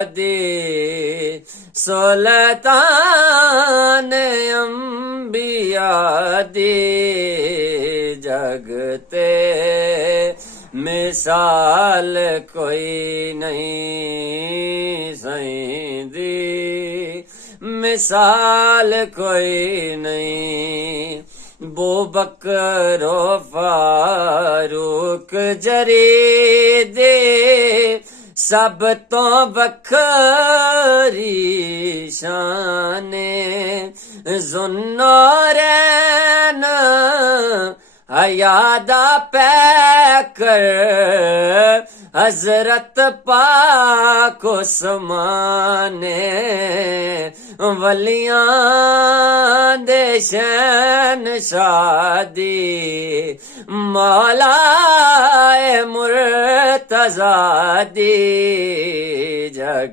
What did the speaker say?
दी सुल्तान अंबिया दी जगते मिसाल कोई नहीं सईं दी मिसाल कोई नहीं। बू बकरो फारूक जरी दे सब तो बखरी शाने ज़ुन्नूरैन हयादा पैकर हजरत पाक उस्माने वलियां दे शहंशाह दी मौला ए मुर्तज़ा दी जग